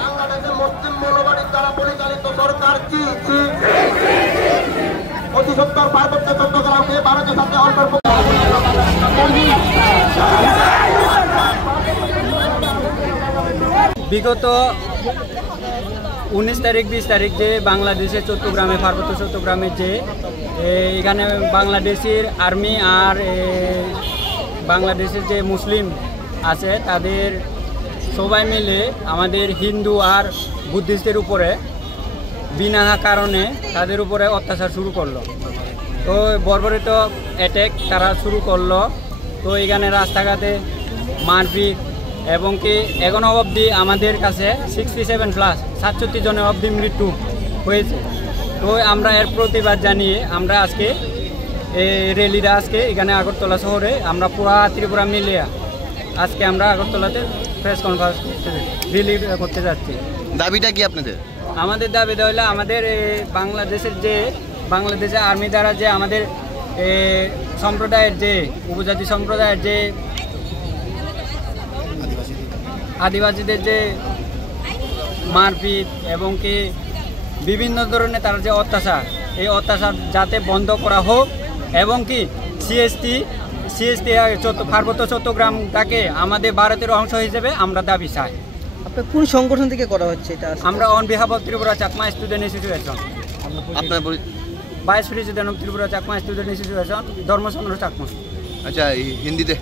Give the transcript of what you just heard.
বাংলাদেশের মুসলিম মৌলবাদীর দ্বারা পরিচালিত সরকার অতি সত্তর পার্বত্য চট্টগ্রামকে ভারতের সাথে অন্তর্ভুক্ত। বিগত 19 তারিখ 20 তারিখ যে বাংলাদেশের চট্টগ্রামে পার্বত্য চট্টগ্রামে যে এখানে বাংলাদেশের আর্মি আর বাংলাদেশের যে মুসলিম আছে তাদের সবাই মিলে আমাদের হিন্দু আর বুদ্ধিস্টের উপরে বিনা কারণে তাদের উপরে অত্যাচার শুরু করলো। তো বর্বরিত অ্যাটাক তারা শুরু করলো। তো এখানে রাস্তাঘাটে মারপিট এবং কি এখনো অবধি আমাদের কাছে 67+ জনের অবধি মৃত্যু হয়েছে। তো আমরা এর প্রতিবাদ জানিয়ে আমরা আজকে র্যালিটা আজকে এখানে আগরতলা শহরে আমরা পুরা ত্রিপুরা মিলিয়ে আজকে আমরা আগরতলাতে প্রেস কনফারেন্স র্যালি করতে যাচ্ছি। দাবিটা কি আপনাদের? আমাদের দাবিটা হলো আমাদের বাংলাদেশের আর্মি দ্বারা যে আমাদের সম্প্রদায়ের যে উপজাতি সম্প্রদায়ের যে আদিবাসীদের যে মারপিট এবং কি বিভিন্ন ধরনের তার যে অত্যাচার, এই অত্যাচার যাতে বন্ধ করা হোক এবং কি সিএসটি পার্বত্য চট্টগ্রামটাকে আমাদের ভারতের অংশ হিসেবে আমরা দাবি চাই। আপনার কোন সংগঠন থেকে করা হচ্ছে এটা? আমরা on behalf of Tripura Chakma student association, আপনার vice president of Tripura Chakma student association, Dharmachandra Chakma. আচ্ছা, হিন্দিতে